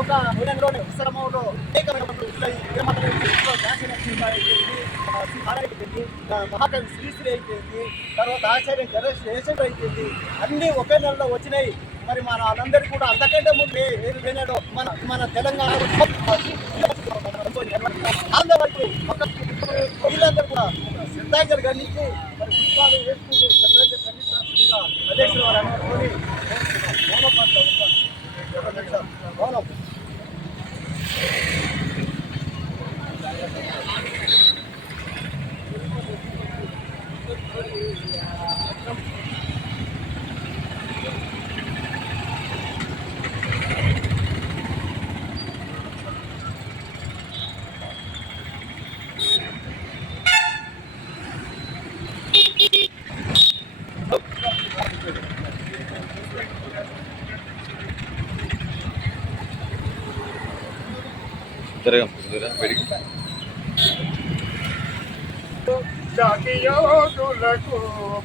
ఒక విశ్రమంలో మహాకవి శ్రీశ్రీ అయిపోయింది, తర్వాత ఆచార్య జయశంకర్ అయిపోయింది, అన్నీ ఒకే నెలలో వచ్చినాయి. మరి మన వాళ్ళందరికీ కూడా అంతకంటే ముందు ఏది వినాడో మన తెలంగాణ ఆంధ్రవైపు వీళ్ళందరూ కూడా శ్రద్ధాంజలి గణించి మరి పుష్పాలు వేసుకుంటూ శ్రద్ధాంజలి గణించాల్సిందిగా అధ్యక్షులు వారు అనుకుని మౌనం జాతియోధులకు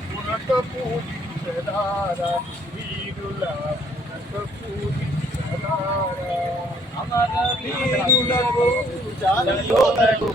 పులక పూజించరారా, వీరుల పులక పూజించరారా, అమర వీరులకు జాతియోధులకు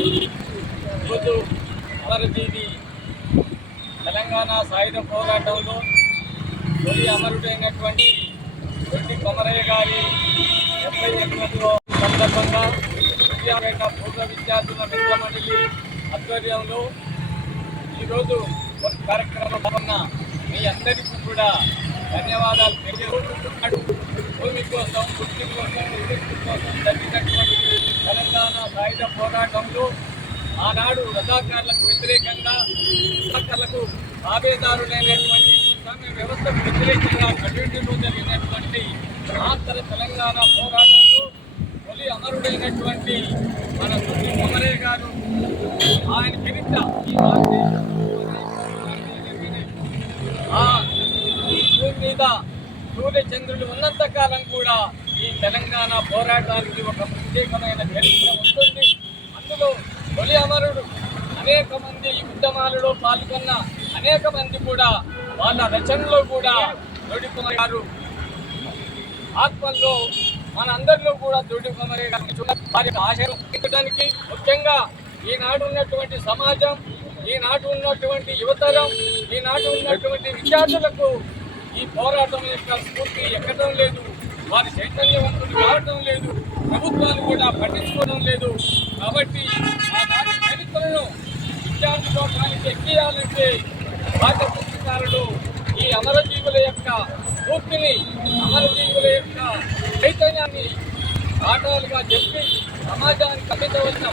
ఈరోజు అమరజీవి తెలంగాణ సాయుధ పోరాటంలో తొలి అమరుడైనటువంటి దొడ్డి కొమరయ్య గారి 78వ సందర్భంగా విద్యాపేట పూర్వ విద్యార్థుల మిత్ర మండలి ఆధ్వర్యంలో ఈరోజు ఒక కార్యక్రమం ఉన్న మీ అందరికీ కూడా ధన్యవాదాలు తెలియజేస్తున్నాడు. భూమి కోసం, వృత్తి కోసం, నివృత్తి కోసం జరిగినటువంటి తెలంగాణ సాయుధ పోరాటంలో ఆనాడు రజాకారులకు వ్యతిరేకంగా రజాకారులకు తాబేదారులైనటువంటి భూస్వామ్య వ్యవస్థకు వ్యతిరేకంగా కమ్యూనిటీలో జరిగినటువంటి ఆంధ్ర తెలంగాణ పోరాటంలో తొలి అమరుడైనటువంటి మన తొలి కొమరయ్య గారు ఆయన చరిత్ర ఈ భూమి మీద సూర్యచంద్రులు ఉన్నంతకాలం కూడా ఈ తెలంగాణ పోరాటానికి ఒక ప్రత్యేకమైన చరిత్ర ఉంటుంది. అందులో తొలి అమరుడు అనేక మంది ఈ ఉద్యమాలలో పాల్గొన్న అనేక మంది కూడా వాళ్ళ రచనలో కూడా దొడ్డి కొమరయ్య గారు ఆత్మల్లో మనందరిలో కూడా దొడ్డి కొమరయ్య గారిని వారి ఆశయం పెంచడానికి ముఖ్యంగా ఈనాడు ఉన్నటువంటి సమాజం, ఈనాడు ఉన్నటువంటి యువతరం, ఈనాడు ఉన్నటువంటి విద్యార్థులకు ఈ పోరాటం యొక్క స్ఫూర్తి ఎక్కడం లేదు, వారి చైతన్యవంతులు కావడం లేదు, ప్రభుత్వాలు కూడా పట్టించుకోవడం లేదు. కాబట్టి ఆనాటి చరిత్రను విద్యార్థి లోకానికి ఎక్కియాలంటే పాఠ్యపుస్తకాలలో ఈ అమరజీవుల యొక్క స్ఫూర్తిని, అమరజీవుల యొక్క చైతన్యాన్ని పాఠాలుగా చెప్పి సమాజానికి అందించవలసిన